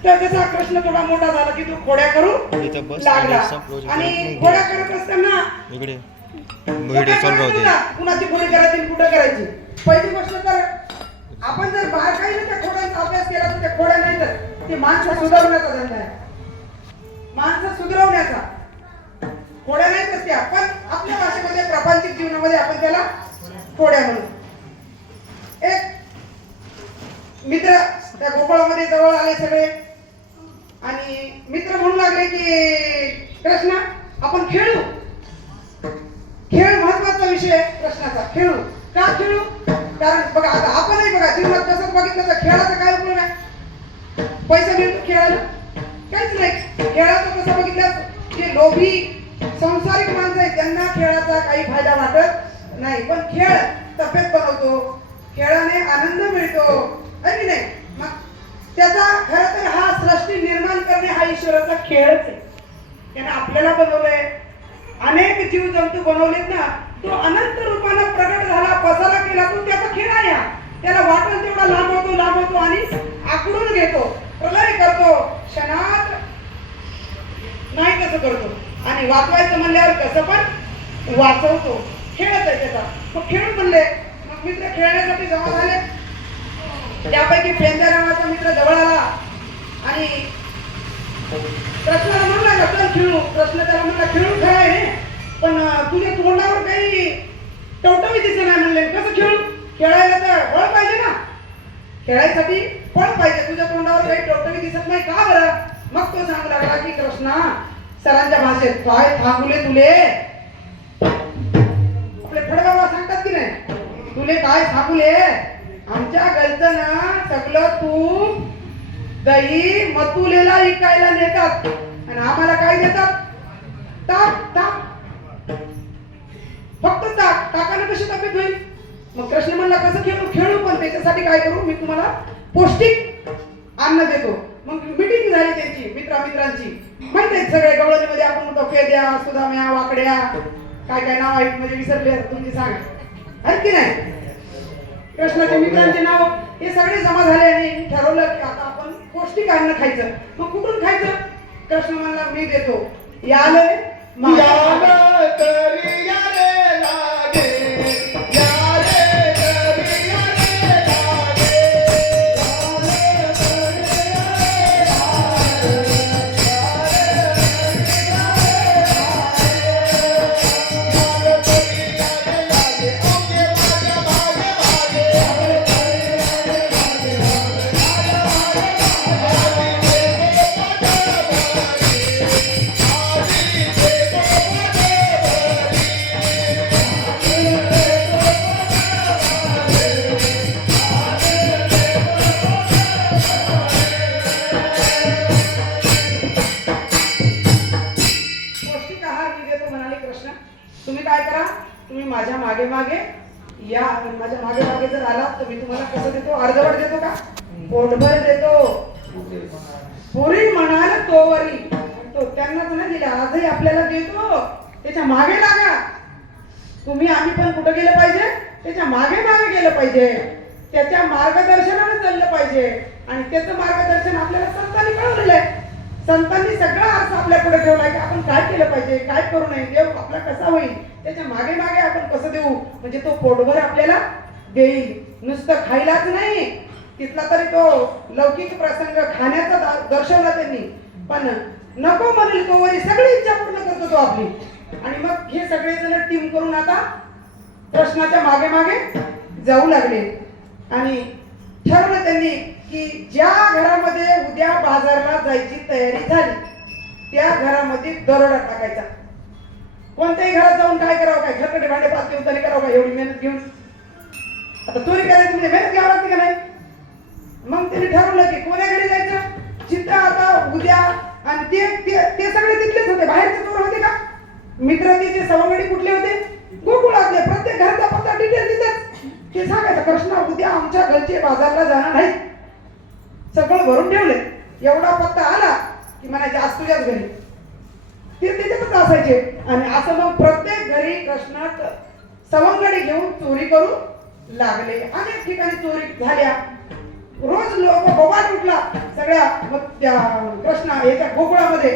जसा कृष्ण थोडा मोठा झाला की तो खोड्या करू लागला. आणि खोड्या करत असताना? कुणाची खोडी करायची कुठं करायची? पहिली गोष्ट तर आपण जर बारकाईने त्या खोड्यांचा अभ्यास केला तर त्या खोड्या नाही तर ते माणसं सुधारण्याचा धंदा आहे. माणसं सुधारवण्याचा खोड्या नाहीत असत्या पण आपल्या भाषेमध्ये प्रापंचिक जीवनामध्ये आपण त्याला खोड्या म्हणू. एक मित्र त्या गोकुळामध्ये जवळ आले सगळे आणि मित्र म्हणू लागले की कृष्णा आपण खेळू. खेळ महत्त्वाचा विषय आहे प्रश्नाचा. खेळू. का खेळू? कारण बघा आता आपणही बघा जीवनात कसं बघितलं तर खेळाचा काय उपयोग आहे? पैसा मिळतो खेळायला? काहीच नाही. खेळाचं कसं बघितलं जे लोभी संसारिक माणसं आहेत त्यांना खेळाचा काही फायदा वाटत नाही. पण खेळ तब्येत बनवतो खेळाने आनंद मिळतो. आहे की नाही? मग त्याचा खरं तर हा सृष्टी निर्माण करणे हा ईश्वराचा खेळच आहे. त्याने आपल्याला बनवलंय. अनेक जीव जंतू बनवलेत ना तो अनंत रूपानं प्रगट झाला पसारा केला तो त्याचा खेळ आहे हा. त्याला वाटेल तेवढा लांबवतो लांबवतो आणि आकडून घेतो. प्रलय करतो. क्षणात नाही कसं करतो. आणि वाचवायचं म्हणल्यावर कसं पण वाचवतो. खेळत आहे त्याचा. मग खेळ म्हणले मग मित्र खेळण्यासाठी जमा झाले. त्यापैकी पेंद्या नावाचा मित्र जवळ आला. आणि प्रश्नाला म्हणला रतन खेळू. प्रश्न त्याला म्हणला खेळू खरं आहे पण तुझ्या तोंडावर काही टवटवी दिसत नाही म्हणले. कसं खेळू? खेळायला तर फळ पाहिजे ना. खेळायसाठी फळ पाहिजे. तुझ्या तोंडावर काही टवटवी दिसत नाही. का बरं? मग तो सांगू लागला की कृष्णा सरांच्या भाषेत काय थांबले तुले. आपले फडबाबा सांगतात की नाही? तुले काय थांबले. आमच्या घरचं ना सगळं तूप दही मतुलेला विकायला नेतात. आणि आम्हाला काय देतात? ताक ताक. फक्त ताक. ताकाने कशी तब्येत होईल? मग कृष्ण म्हणला कसं खेळू? खेळू पण. त्याच्यासाठी काय करू? मी तुम्हाला पौष्टिक अन्न देतो. मग मिटिंग झाली त्यांची मित्रा मित्रांची माहिती आहे सगळे गवळणीमध्ये आपण म्हणतो पेद्या सुदाम्या वाकड्या. काय काय नाव आहेत? म्हणजे विसरले. तुमची सांगा. आहेत की नाही? कृष्णाच्या मित्रांचे नाव हे सगळे जमा झाले आणि ठरवलं की आता आपण पौष्टिक अन्न खायचं. मग कुठून खायचं? कृष्ण म्हणला मी देतो. याल पौष्टिक तुम्ही काय करा तुम्ही माझ्या मागे मागे या माझ्या मागे मागे जर आलात तर मी तुम्हाला कसं देतो? अर्धवट देतो का? पोटभर देतो. पुरी म्हणाल तोवरी. तो त्यांनाच नाही दिला आजही आपल्याला देतो. त्याच्यामागे लागा. तुम्ही आम्ही पण कुठं गेलं पाहिजे? त्याच्यामागे मागे गेलं पाहिजे. त्याच्या मार्गदर्शनाने चाललं पाहिजे. आणि त्याचं मार्गदर्शन आपल्याला संतांनी कळवलेलं आहे. संतांनी आपल्या पुढे ठेवला की आपण काय केलं पाहिजे काय करू नये देव आपला कसा होईल त्याच्यामागे मागे आपण कसं देऊ? म्हणजे तो पोटभर आपल्याला देईल. नुसतं खायलाच नाही. तिथला तरी तो लौकिक प्रसंग खाण्याचा दर्शवला त्यांनी. पण नको म्हणेल तो वरी सगळी इच्छा पूर्ण करतो तो आपली. आणि मग हे सगळे जण टीम करून आता प्रश्नाच्या मागे मागे जाऊ लागले. आणि ठरवलं त्यांनी की ज्या घरामध्ये उद्या बाजारला जायची तयारी झाली त्या घरामध्ये दरोडा टाकायचा. कोणत्याही घरात जाऊन काय करावं काय घरकडे भांडे पाच घेऊन तरी करावं का एवढी मेहनत घेऊन. आता चोरी करायची म्हणजे मेहनत घ्यावं लागते का नाही? मग त्यांनी ठरवलं की कोण्या घरी जायचं? चिंता आता उद्या आणि ते ते- ते सगळे तिथलेच होते. बाहेरचे चोर होते का? मित्र तिचे सवंगडी कुठले होते? गोकुळातले प्रत्येक घरचा पत्ता डिटेल तिथेच ते सांगायचं कृष्णा उद्या आमच्या घरचे बाजारला जाणार नाही सगळं भरून ठेवले एवढा पत्ता आला. की म्हणायचे आज तुझ्याच घरी. ते त्याच्यातच असायचे. आणि असं मग प्रत्येक घरी कृष्णात सवंगडी घेऊन चोरी करू लागले. अनेक ठिकाणी चोरी झाल्या. रोज लोक बोबाट उठला सगळ्या मग त्या कृष्णा याच्या गोकुळामध्ये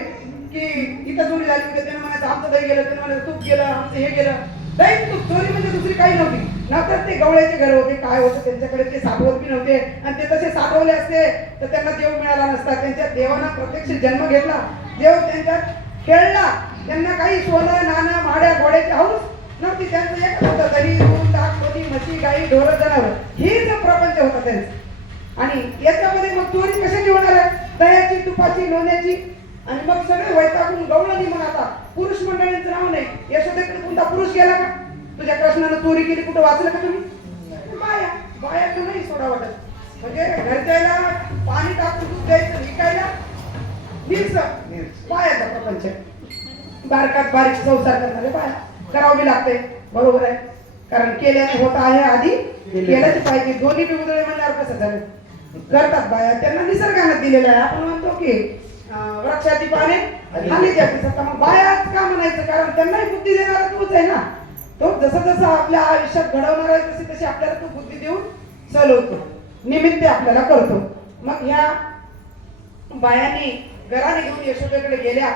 की इथं चोरी झाली की त्यानं म्हणायचं आमचं दही गेलं त्यानं म्हणायचं तूप गेलं आमचं हे गेलं. दैव चोरी म्हणजे दुसरी काही नव्हती. नंतर ते गवळ्याचे घर होते काय होतं त्यांच्याकडे ते साठवत बी नव्हते. आणि ते तसे साठवले असते तर त्यांना देव मिळाला नसता. त्यांच्या देवाना प्रत्यक्ष जन्म घेतला. देव त्यांच्यात खेळला. त्यांना काही सोनं नाणं माड्या घोड्याचे हाऊस नव्हती. त्यांचं एक होतं दही दूध ताक कोणी म्हशी गाई ढोरं जनावर. हेच प्रपंच होता त्यांचं. आणि याच्यामध्ये मग चोरी कशाची होणार आहे? दह्याची तुपाची लोण्याची आणि मग सगळे वैतागून गवळणी मग आता पुरुष मंडळींचं नाव नाही. यशोदेकडे कोणता पुरुष गेला का? तुझ्या कृष्णानं चोरी केली कुठं वाचलं का तुम्ही? बाया बायाचं नाही सोडा वाटत. म्हणजे घरच्याला पाणी टाकून दूध द्यायचं विकायला? नीरस. बायाचा प्रपंच. बारकात बारीक संसार करणारे बाया. करावी लागते बरोबर आहे. कारण केल्याने होत आहे आधी केल्याच पाहिजे. दोन्ही बी उदळे म्हणल्यावर कसं झालं? करतात बाया. त्यांना निसर्गानं दिलेलं आहे. आपण म्हणतो की वृक्षाची पाने खाली जाते सत्ता मग बायाच का म्हणायचं? कारण त्यांनाही बुद्धी देणारा तोच आहे ना. तो जसं जसं आपल्या आयुष्यात घडवणार आहे तशी तशी आपल्याला तो बुद्धी देऊन चालवतो. निमित्त आपल्याला करतो. मग ह्या बायांनी घराने घेऊन यशोदेकडे गेल्या.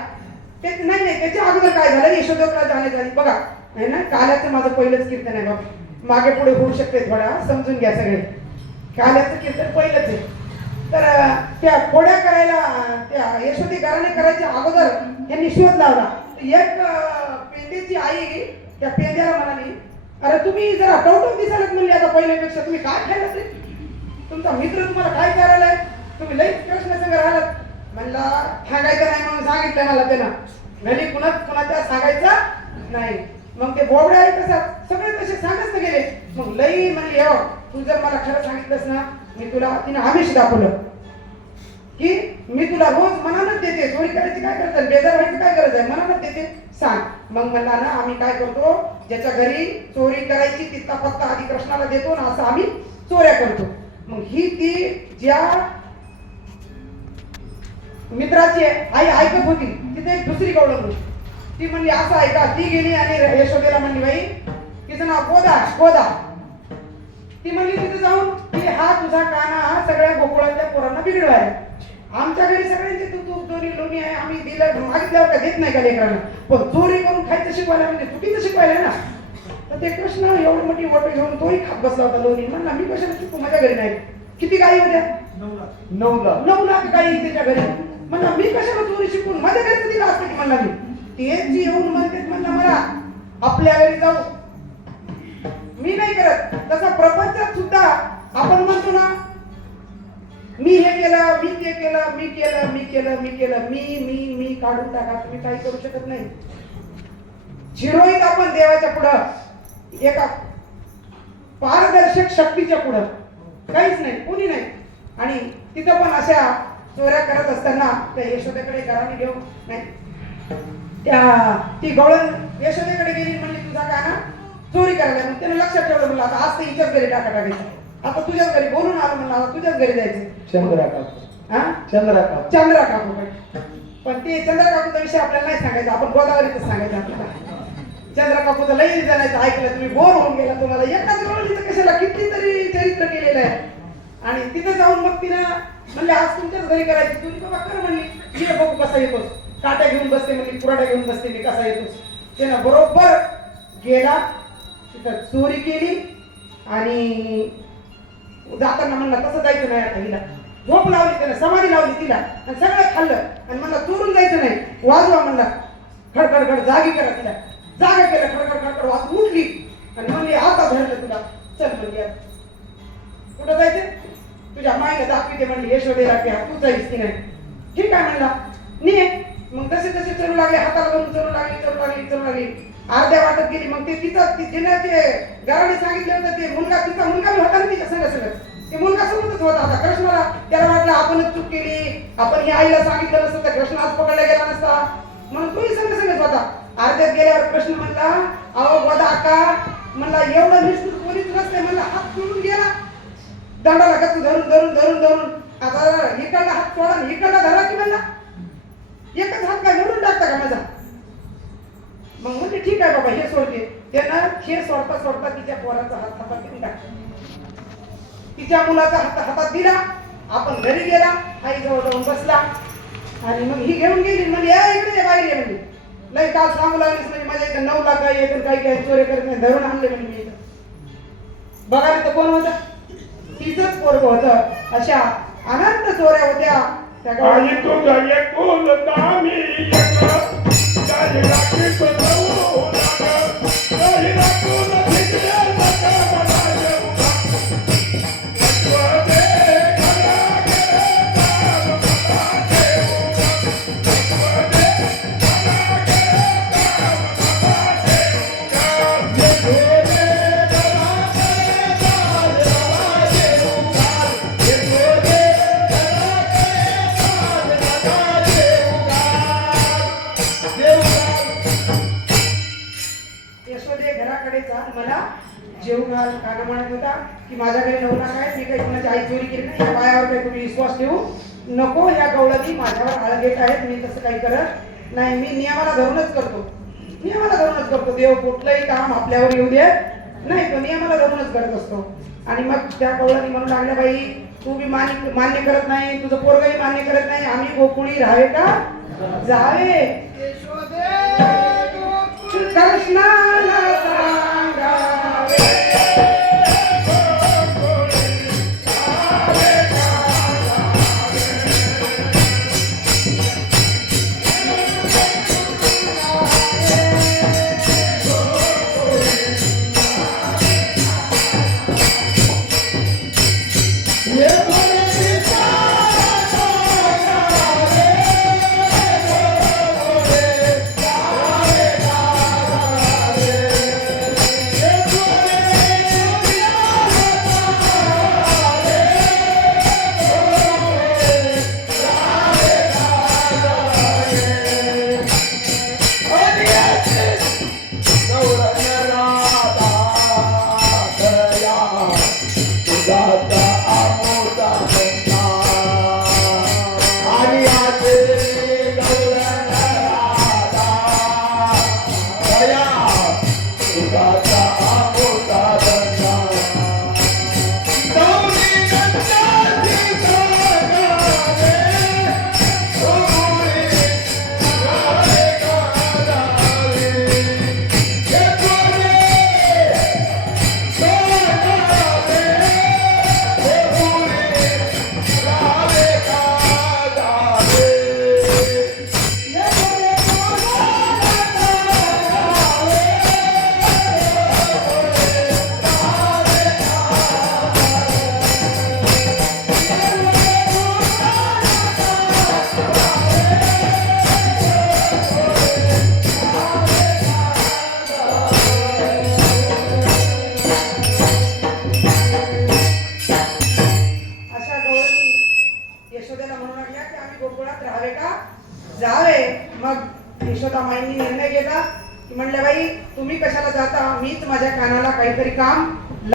ते नाही नाही त्याच्या अगोदर काय झालं? यशोदेकडे जाण्याच्या आधी बघा आहे ना काल्याचं माझं पहिलंच कीर्तन आहे बाबा मागे पुढे होऊ शकते थोडा समजून घ्या सगळे. काल्याचं कीर्तन पहिलंच आहे. तर त्या कोड्या करायला त्या यशोदी घराने करायच्या अगोदर यांनी शोध लावला. एक अं, आई त्या पेंद्याला म्हणाली अरे तुम्ही जरा टवटव दिसायला म्हणले आता पहिल्यापेक्षा तुम्ही काय खायला ते? तुमचा मित्र तुम्हाला काय करायलाय तुम्ही लई कृष्ण संग राहिलात. म्हणला सांगायचं नाही म्हणून सांगितलं मला त्यानं. घरी कुणा कुणाच्या सांगायचं नाही. मग ते बोबडे आहे कसं सगळे तसे सांगत गेले. मग लई म्हणली हो तू जर मला खरं सांगितलंस ना मी तुला तिने आमिष दाखवलं. की मी तुला रोज मनानच देते. चोरी करायची काय करतात बेजार व्हायची काय गरज आहे? मनानच देते. सांग. मग म्हणला ना आम्ही काय करतो? ज्याच्या घरी चोरी करायची तिथला पत्ता आधी कृष्णाला देतो ना असं आम्ही चोऱ्या करतो. मग ही ती ज्या मित्राची आई ऐकत होती तिथे एक दुसरी गवळण होती. ती म्हणली असं ऐका ती गेली आणि यशोदेला म्हणली बाई तिचं नाव गोदा गोदा ती म्हणली तिथे जाऊन की हा तुझा काना हा सगळ्या गोकुळातल्या पोरांना बिघडवाय आमच्या घरी सगळ्यांचे तू तू दोन्ही लोणी आहे आम्ही दिलं मागितल्यावर काय देत नाही का लेकरांना? पण चोरी करून खायचं शिकवायला म्हणजे चुकीचं शिकवायला ना. तर ते कृष्ण एवढी मोठी वट घेऊन तोही खात बसला होता लोणी म्हणला मी कशाला शिकू माझ्या घरी नाही. किती गाई होत्या? नऊ लाख. नऊ लाख. गाई त्याच्या घरी. म्हणला मी कशाला चोरी शिकून माझ्या घरी दिला असतं की म्हणला मी. तेच जी येऊन म्हणते म्हणला मला आपल्या घरी जाऊ. मी नाही करत. तसा प्रपंचात सुद्धा आपण म्हणतो ना मी हे केलं मी ते केलं मी केलं मी केलं मी केलं मी मी मी काढून टाका तुम्ही काही करू शकत नाही. झिरोईत आपण देवाच्या पुढं एका पारदर्शक शक्तीच्या पुढं. काहीच नाही कोणी नाही. आणि तिथं पण अशा चोऱ्या करत असताना त्या यशोदेकडे घराने घेऊ नाही. त्या ती गवळण यशोदेकडे गेली म्हणली तुझा काना चोरी करायला. मग त्यानं लक्षात ठेवलं म्हणलं आता आज तर हिच्याच घरी टाका टाकायचं. आता तुझ्याच घरी बोलून आलो म्हणलं आता तुझ्याच घरी जायचं. चंद्रा काकू हा? चंद्रा काकू चंद्रा काकू पण ते चंद्रा काकूचा विषय आपल्याला नाही सांगायचा आपण गोदावरीच सांगायचं आपल्याला. चंद्रा काकूचं लई जणायचं ऐकलं तुम्ही बोर होऊन गेला तुम्हाला. एकाच वेळेला कशाला कितीतरी चरित्र केलेलं आहे. आणि तिथं जाऊन मग तिनं म्हणले आज तुमच्याच घरी करायची. तुम्ही बाबा कर म्हणली. ये बघू कसा येतोस. काट्या घेऊन बसते म्हणली कुराड्या घेऊन बसते मी कसा येतोस. त्यानं बरोबर गेला तिथं चोरी केली आणि जाताना म्हणलं तसं जायचं नाही आता हिला. झोप लावली त्यानं समाधी लावली तिला आणि सगळं खाल्लं आणि म्हणलं चोरून जायचं नाही. वाजवा म्हणला खडखड खड जागी करा तिला. जागा केलं खडखड खडखड वाजून उठली आणि म्हणली आता धरलं तुला. चल म्हणजे कुठं जायचं? तुझ्या माईला दाखविते म्हणली यशोदे की तू जाईस की नाही? ठीक आहे म्हणला. नी मग तसे तसे चलू लागले हाताला धरून चलू लागली चलू लागली चलू लागली. अर्ध्या वाटत गेली. मग ते तिथं ती ते घराने सांगितलं होतं ते मुलगा तिचा मुलगा बी होता ना तिच्या संग सगळं ते मुलगा सोबतच होता आता. कृष्णाला त्याला वाटलं आपणच चूक केली. आपण हे आईला सांगितलं नसतं तर कृष्ण आज पकडला गेला नसता. म्हणून तोही संग संगच होता. अर्ध्यात गेल्यावर कृष्ण म्हणला अहो गोदा का म्हणला एवढं निष्ठूर कोणीच नसते म्हणला हात सोडून गेला. दंडाला गच्च धरून धरून धरून धरून. आता इकडला हात सोडा इकडला धरा की म्हणला. एकच हात काय मोडून टाकता का माझा? मग म्हणजे ठीक आहे बाबा हे सोडते त्यानं हे सोडता सोडता तिच्या पोराचा हात हातात घेऊन टाकला. तिच्या मुलाचा हात हातात दिला आपण घरी गेला आई जवळ जाऊन बसला. आणि मग ही घेऊन गेली म्हणजे या इकडे बाहेर ये म्हणजे लय काल सांगू लागलीस म्हणजे माझ्या इथं नऊ लाख काही येतील काही काही चोरी करत नाही धरून आणले म्हणजे मी इथं. बघा तिथं कोण होतं? तिचंच पोरग होतं. अशा अनंत चोऱ्या होत्या. त्या गावात जेवून जेव म्हणत होता की माझ्याकडे नवरा काय? मी काही कोणाची आई चोरी केली नाही. या पायावर काही तुम्ही विश्वास ठेवू नको. या गवळती माझ्यावर आळ घेत आहेत. मी तसं काही करत नाही. मी नियमाला धरूनच करतो. नियमाला धरूनच करतो. देव कुठलंही काम आपल्यावर येऊ दे नाही. तो नियमाला धरूनच करत असतो. आणि मग त्या कवळणी म्हणून लागल्या बाई तू बी मान्य मान्य करत नाही. तुझं पोरगही मान्य करत नाही. आम्ही गोकुळी राहावे का? जावे.